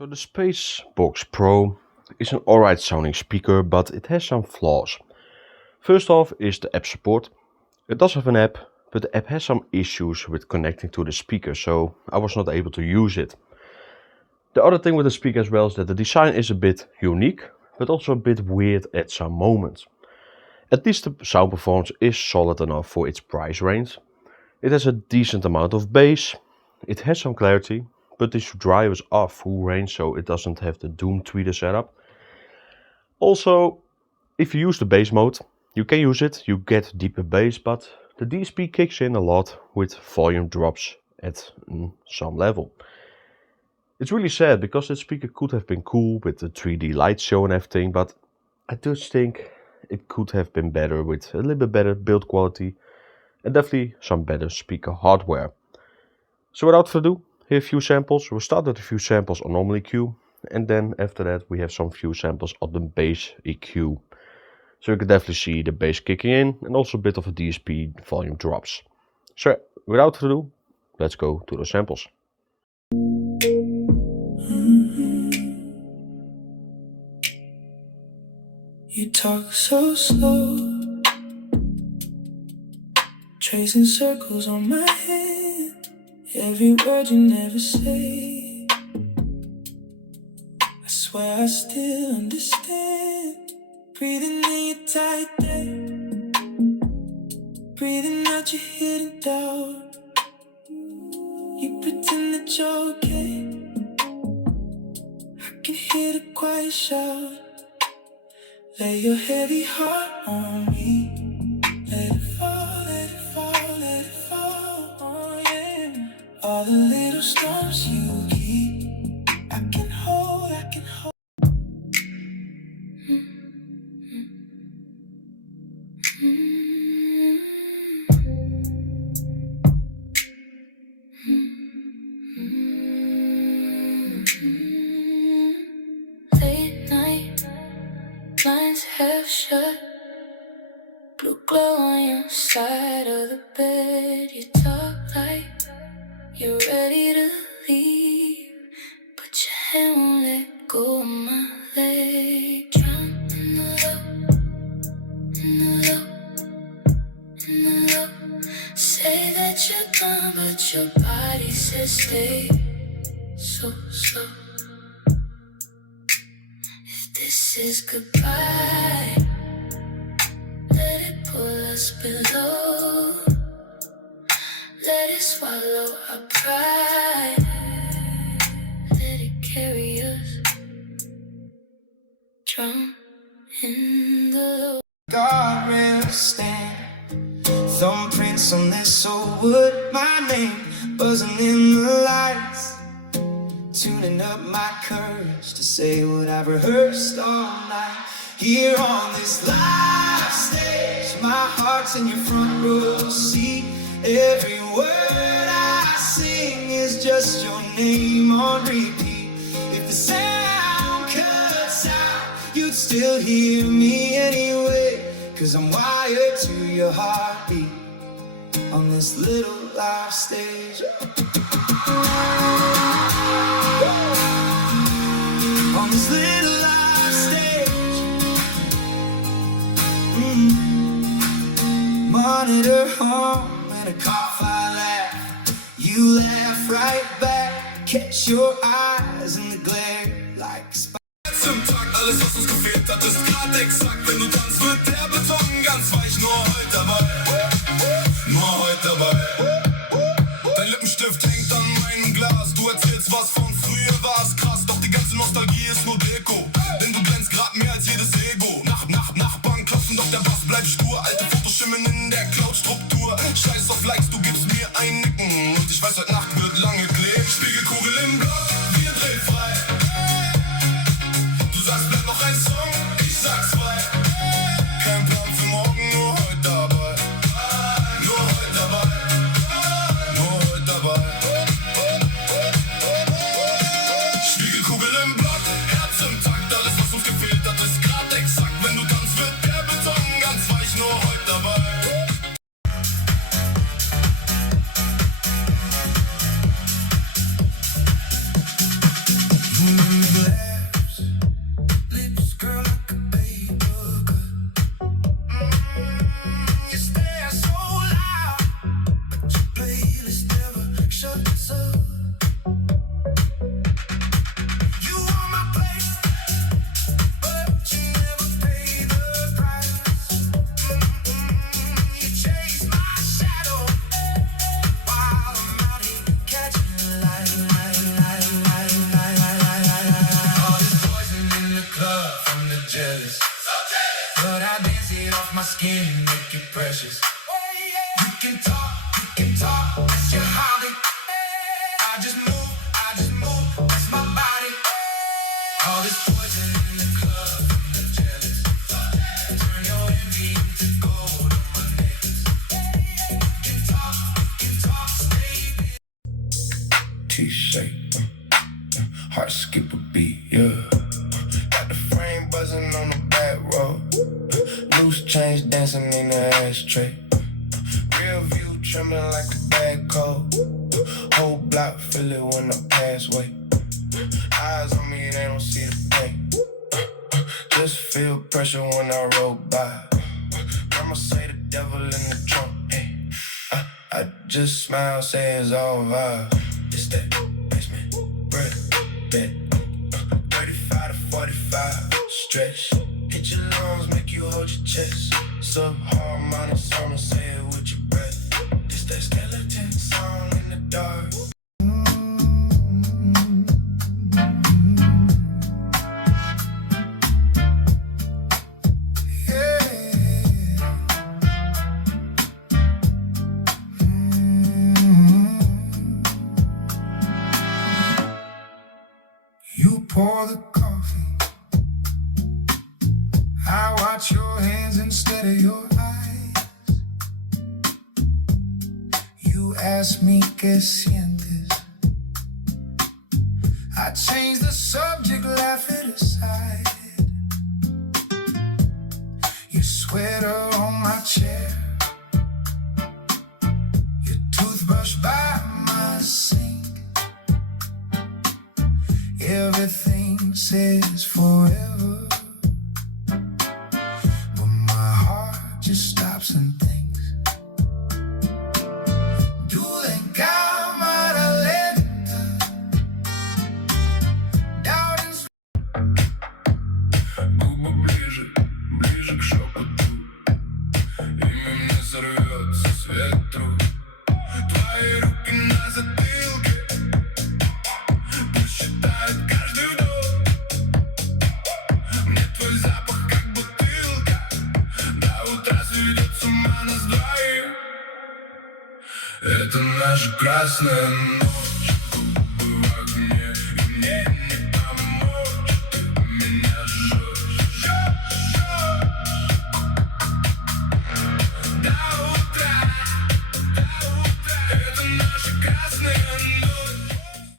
So the Spacebox Pro is an alright sounding speaker, but it has some flaws. First off is the app support. It does have an app, but the app has some issues with connecting to the speaker, so I was not able to use it. The other thing with the speaker as well is that the design is a bit unique, but also a bit weird at some moments. At least the sound performance is solid enough for its price range. It has a decent amount of bass, it has some clarity, but this drivers are full range, so it doesn't have the Doom tweeter setup. Also, if you use the bass mode, you can use it, you get deeper bass, but the DSP kicks in a lot with volume drops at some level. It's really sad because this speaker could have been cool with the 3D light show and everything, but I just think it could have been better with a little bit better build quality and definitely some better speaker hardware. So without further ado, here are a few samples. We'll start with a few samples on normal EQ, and then after that we have some few samples on the bass EQ. So you can definitely see the bass kicking in and also a bit of a DSP volume drops. So without further ado, let's go to the samples. You talk so slow, tracing circles on my head. Every word you never say, I swear I still understand. Breathing in your tight day, breathing out your hidden doubt. You pretend that you're okay, I can hear the quiet shout. Lay your heavy heart on me. Let it fall, let it fall, let it fall, oh yeah. All the little storms you keep, I can hold, I can hold. Late night, blinds half shut, blue glow on your side of the bed. You talk like you're ready to leave, but your hand won't let go of my leg. Drown in the low, in the low, in the low. Say that you're done, but your body says stay. So slow. If this is goodbye, let it pull us below. Let it swallow our pride. Let it carry us. Drown in the low. Guardrail stand, thumbprints on this old wood. My name buzzing in the lights, tuning up my courage to say what I've rehearsed all night. Here on this live stage, my heart's in your front row seat. Every word I sing is just your name on repeat. If the sound cuts out, you'd still hear me anyway, 'cause I'm wired to your heartbeat on this little live stage. On this little live stage. Monitor home in a cough I laugh. You laugh right back. Catch your eyes in the glare like a spy. Zum Tag, alles was uns gefehlt hat, ist grad exakt. Wenn du tanzt, wird der Beton ganz weich. Nur heute dabei, nur heute dabei. Dein Lippenstift hängt an meinem Glas. Du erzählst, was von früher war, ist krass. Doch die ganze Nostalgie ist nur Deko. Denn du glänzt grad mehr als jedes Ego. Nachbarn klopfen, doch der Bass bleibt stur. Alte Fotos schimmeln in der Cloud-Struktur. Scheiß auf Likes, du gibst mir ein Nicken. Und ich weiß, heute Nacht wird lange kleben. Spiegelkugel im Block, wir drehen frei. Du sagst, bleib noch ein Song, ich sag zwei. Kein Plan für morgen, nur heute dabei. Nur heute dabei. Nur heute dabei. Spiegelkugel im Block, Herz im Takt. Alles, was uns gefehlt hat, ist grad exakt. Wenn du tanzt, wird der Beton ganz weich. Nur heute dabei. is poison in the club from the jealous. Turn your envy into gold on my necklace. Can talk, stay. T-shape, heart skip a beat, yeah. Got the frame buzzing on the back row. Loose change dancing in the ashtray. Real view trembling like a bad cold. Whole block feel it when I pass away. Eyes on me, they don't see the pain. Just feel pressure when I roll by. Grandma say the devil in the trunk. Hey. I just smile, say it's all vibe. It's that basement bread, bet. 35 to 45, stretch. Hit your lungs, make you hold your chest. Subharmonic song, say it with your breath. It's that skeleton song in the dark. You pour the coffee. I watch your hands instead of your eyes. You ask me qué sientes. I change the subject, laugh it aside. Your sweater on my chair. Your toothbrush by my sink. Everything says forever, but my heart just stops and thinks. Do they cámara lenta? Doubting. Губы ближе, ближе к шепоту. Имя мне сорвется с ветру. Твои руки на затылке. Пусть считает каждый вдох. Мне твой запах как бутылка. До утра сведет с ума нас двоих. Это наша красная ночь.